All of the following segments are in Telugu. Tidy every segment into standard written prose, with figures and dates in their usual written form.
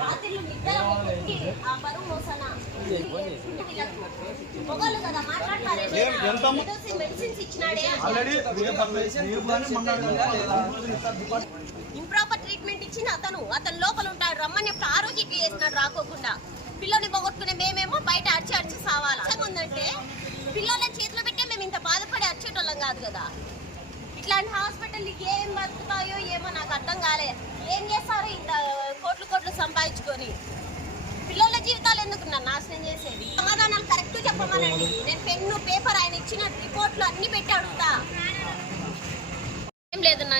రాత్రిళ్ళు నిద్ర ఆ బరువు మోసనా మొగలు కదా మాట్లాడతారే మెడిసిన్స్ ఇచ్చినాడే ఇంప్రాపర్ ట్రీట్మెంట్ ఇచ్చిన అతను లోపల ఉంటాడు రమ్మని ఎప్పుడు ఆ రోజు ఇట్లా చేస్తున్నాడు రాకోకుండా పిల్లని పోగొట్టుకునే మేమేమో బయట అరిచి సావాలా ఉందంటే పిల్లలని చేతిలో పెట్టే మేము ఇంత బాధపడి అరిచేటోళ్ళం కాదు కదా. ఇట్లాంటి హాస్పిటల్ ఏం బతుకుతాయో ఏమో నాకు అర్థం కాలే. ఏం చేస్తారు ఇంత కోట్లు సంపాదించుకొని పిల్లల జీవితాలు ఎందుకు నాశనం చేసేది? సమాధానాలు కరెక్ట్ చెప్పమనండి. నేను పెన్ను పేపర్ ఆయన ఇచ్చిన రిపోర్ట్లు అన్ని పెట్టి అడుగుతా. ఏం లేదన్నా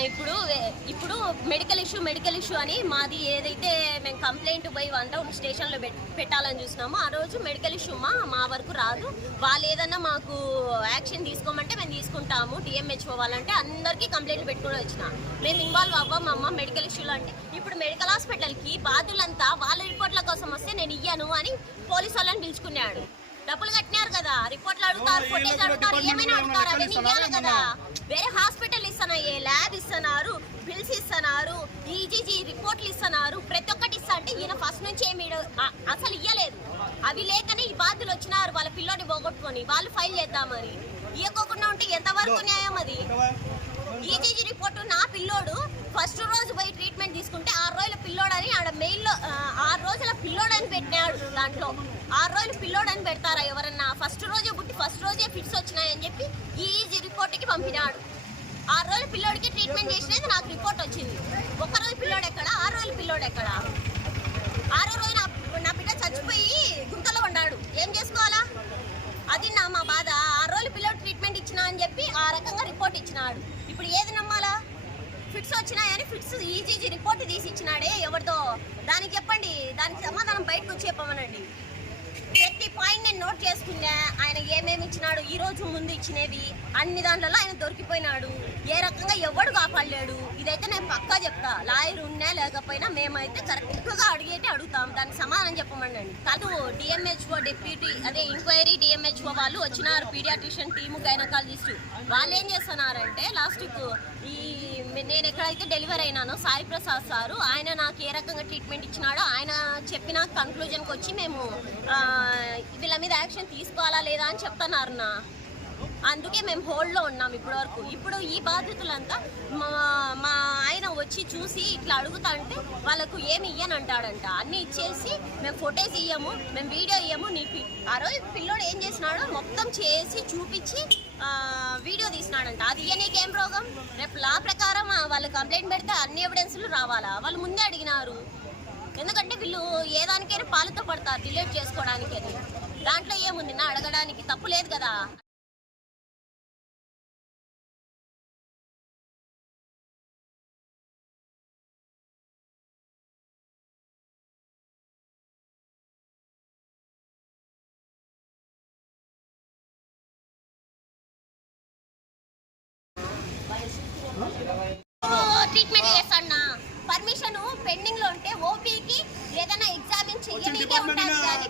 ఇప్పుడు మెడికల్ ఇష్యూ అని మాది ఏదైతే మేము కంప్లైంట్ పోయి 1 టౌన్ స్టేషన్లో పెట్టాలని చూసినామో ఆ రోజు మెడికల్ ఇష్యూ మా వరకు రాదు. వాళ్ళు ఏదన్నా మాకు యాక్షన్ తీసుకోమంటే మేము తీసుకుంటాము. డిఎంహెచ్ఓ వాళ్ళంటే అందరికీ కంప్లైంట్ పెట్టుకుని వచ్చిన మేము ఇన్వాల్వ్ అవ్వమమ్మ మెడికల్ ఇష్యూలో అంటే. ఇప్పుడు మెడికల్ హాస్పిటల్కి బాధ్యులంతా వాళ్ళ రిపోర్ట్ల కోసం వస్తే నేను ఇయ్యను అని పోలీసు వాళ్ళని పిలుచుకున్నాడు. డబ్బులు కట్టినారు కదా, రిపోర్ట్లు అడుగుతారు, ఫోటేజ్ అడుగుతారు, ఏమైనా అడుగుతారు. అదే ఇవ్వాలి కదా. వేరే హాస్పిటల్ ఇస్తున్నారు, ల్యాబ్ ఇస్తున్నారు, బిల్స్ ఇస్తున్నారు, ఈజీజీ రిపోర్ట్లు ఇస్తున్నారు, ప్రతి ఒక్కటి ఇస్తా అంటే ఈయన ఫస్ట్ నుంచి ఏమి అసలు ఇయ్యలేదు. అవి లేకనే ఈ బాధ్యులు వచ్చినారు వాళ్ళ పిల్లోని పోగొట్టుకొని వాళ్ళు ఫైల్ చేద్దామని. ఇవ్వకోకుండా ఉంటే ఎంతవరకు న్యాయం అది? ఈజీజీ రిపోర్టు నా పిల్లోడు ఫస్ట్ రోజు పోయి ట్రీట్మెంట్ తీసుకుంటే 6 రోజుల పిల్లోడని ఆడ మెయిల్లో 6 రోజుల పిల్లోడని పెట్టినాడు. దాంట్లో 6 రోజులు పిల్లోడని పెడతారా ఎవరన్నా? ఫస్ట్ రోజే పుట్టి ఫస్ట్ రోజే ఫిట్స్ వచ్చినాయని చెప్పి ఈజీ రిపోర్ట్కి పంపినాడు. 6 రోజుల పిల్లోడికి ట్రీట్మెంట్ చేసినది నాకు రిపోర్ట్ వచ్చింది. 1 రోజు పిల్లోడు ఎక్కడ, 6 రోజుల పిల్లోడు ఎక్కడ? 6వ రోజు నా బిడ్డ చచ్చిపోయి గుంతలో ఉన్నాడు. ఏం చేసుకోవాలా? అది మా బాధ. 6 రోజుల పిల్లోడు ట్రీట్మెంట్ ఇచ్చినా అని చెప్పి ఆ రకంగా రిపోర్ట్ ఇచ్చినాడు. ఇప్పుడు ఏది నమ్మాలా? ఫిట్స్ వచ్చినాయని ఫిట్స్ ఈజీజీ రిపోర్ట్ తీసి ఇచ్చినాడే ఎవరితో? దానికి చెప్పండి, దానికి సమాధానం బయటకు వచ్చి చెప్పమనండి. ప్రతి పాయింట్ నేను నోట్ చేసుకున్నా. ఆయన ఏమేమి ఇచ్చినాడు, ఈ రోజు ముందు ఇచ్చినవి అన్ని దాంట్లో ఆయన దొరికిపోయినాడు. ఏ రకంగా ఎవడు కాపాడలేడు. ఇదైతే నేను పక్కా చెప్తా. లాయర్ ఉన్నా లేకపోయినా మేమైతే కరెక్ట్గా అడుగుతాం. దానికి సమాధానం చెప్పమనండి. కాదు డిఎంహెచ్ఓ డిప్యూటీ ఎంక్వైరీ డిఎంహెచ్ఓ వాళ్ళు వచ్చినారు, పీడియాట్రిషియన్ టీము, గైనకాలజిస్ట్. వాళ్ళు ఏం చేస్తున్నారంటే లాస్ట్కు నేను ఎక్కడైతే డెలివరీ అయినానో సాయి ప్రసాద్ సారు ఆయన నాకు ఏ రకంగా ట్రీట్మెంట్ ఇచ్చినాడో ఆయన చెప్పిన కన్క్లూజన్కి వచ్చి మేము వీళ్ళ మీద యాక్షన్ తీసుకోవాలా లేదా అని చెప్తున్నారు. అందుకే మేము హోల్డ్లో ఉన్నాం ఇప్పటి వరకు. ఇప్పుడు ఈ బాధితులంతా మా ఆయన వచ్చి చూసి ఇట్లా అడుగుతా అంటే వాళ్ళకు ఏమి ఇయ్యని అంటాడంట. అన్నీ ఇచ్చేసి మేము ఫొటోస్ ఇయ్యము, మేము వీడియో ఇయ్యము. ఆ రోజు పిల్లోడు ఏం చేసినాడో మొత్తం చేసి చూపించి వీడియో తీసినాడంట. అది ఇయ్యనీకేం రోగం? రేపు లా ప్రకారం వాళ్ళు కంప్లైంట్ పెడితే అన్ని ఎవిడెన్స్లు రావాలా? వాళ్ళు ముందే అడిగినారు. ఎందుకంటే వీళ్ళు ఏ దానికైనా పాలతో పడతారు డిలీట్ చేసుకోవడానికి. అది దాంట్లో ఏముంది నా అడగడానికి? తప్పు లేదు కదా. ట్రీట్మెంట్ చేస్తాను. పర్మిషన్ పెండింగ్ లో ఉంటే ఓపీకి ఏదైనా ఎగ్జామిన్ చేయనీకే ఉంటుంది కానీ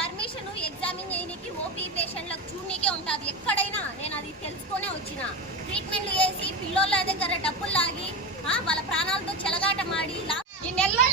పర్మిషన్ ఎగ్జామిన్ చేయనీకి ఓపీ పేషెంట్లకు చూడనీకే ఉంటుంది. ఎక్కడైనా నేను అది తెలుసుకొనే వచ్చిన. ట్రీట్మెంట్లు చేసి పిల్లోళ్ళ దగ్గర డబ్బులు లాగి వాళ్ళ ప్రాణాలతో చెలగాటమాడి ఈ నెలలో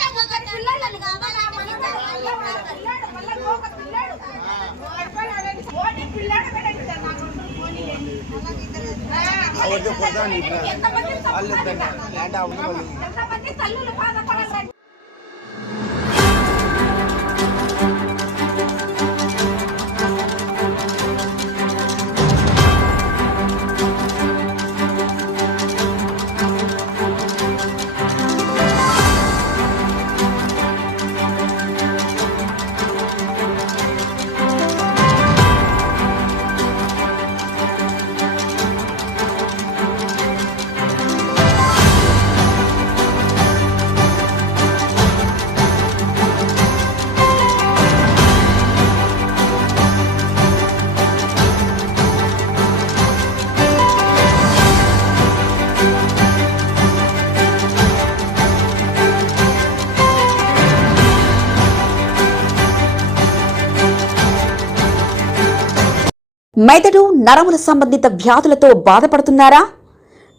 మెదడు నరముల సంబంధిత వ్యాధులతో బాధపడుతున్నారా?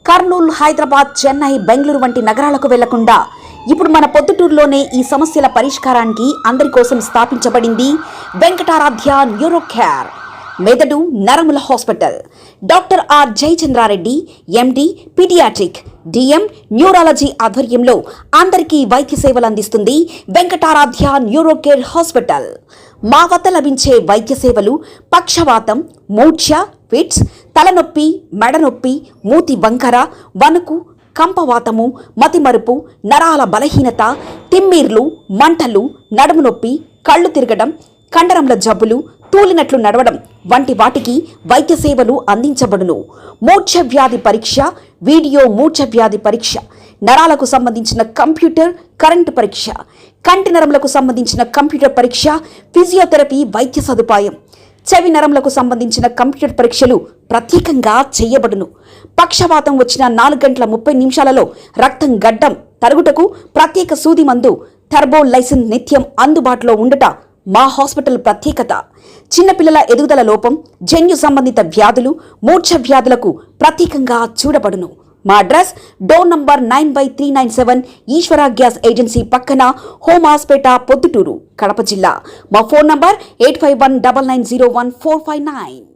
కర్నూలు, హైదరాబాద్, చెన్నై, బెంగళూరు వంటి నగరాలకు వెళ్లకుండా ఇప్పుడు మన పొద్దుటూరులోనే ఈ సమస్యల పరిష్కారానికి అందరి కోసం స్థాపించబడింది వెంకటారాధ్య న్యూరో కేర్ మెదడు నరముల hospital. Doctor R Jayachandra Reddy, MD, paediatric, DM, neurology ఆధ్వర్యంలో అందరికీ వైద్య సేవలు అందిస్తుంది వెంకటారాధ్య న్యూరో కేర్ హాస్పిటల్. మా వద్ద లభించే వైద్య సేవలు పక్షవాతం, మూర్ఛ, ఫిట్స్, తలనొప్పి, మెడనొప్పి, మూతి వంకర, వణుకు, కంపవాతము, మతిమరుపు, నరాల బలహీనత, తిమ్మిర్లు, మంటలు, నడుము నొప్పి, కళ్ళు తిరగడం, కండరముల జబ్బులు, తూలినట్లు నడవడం వంటి వాటికి వైద్య సేవలు అందించబడును. మూర్ఛ వ్యాధి పరీక్ష, వీడియో మూర్ఛ వ్యాధి పరీక్ష, నరాలకు సంబంధించిన కంప్యూటర్ కరెంటు పరీక్ష, కంటి నరములకు సంబంధించిన కంప్యూటర్ పరీక్ష, ఫిజియోథెరపీ వైద్య సదుపాయం, చెవి నరములకు సంబంధించిన కంప్యూటర్ పరీక్షలు ప్రత్యేకంగా చేయబడును. పక్షవాతం వచ్చిన 4 గంటల 30 నిమిషాలలో రక్తం గడ్డం తరుగుటకు ప్రత్యేక సూది మందు థర్బోలైసిన్ నిత్యం అందుబాటులో ఉండుట మా హాస్పిటల్ ప్రత్యేకత. చిన్నపిల్లల ఎదుగుదల లోపం, జన్యు సంబంధిత వ్యాధులు, మూర్ఛ వ్యాధులకు ప్రత్యేకంగా చూడబడును. మా అడ్రస్ డోర్ నంబర్ 9/397 ఈశ్వర గ్యాస్ ఏజెన్సీ పక్కన, హోమాస్పేట, పొద్దుటూరు, కడప జిల్లా. మా ఫోన్ నంబర్ 8519901459.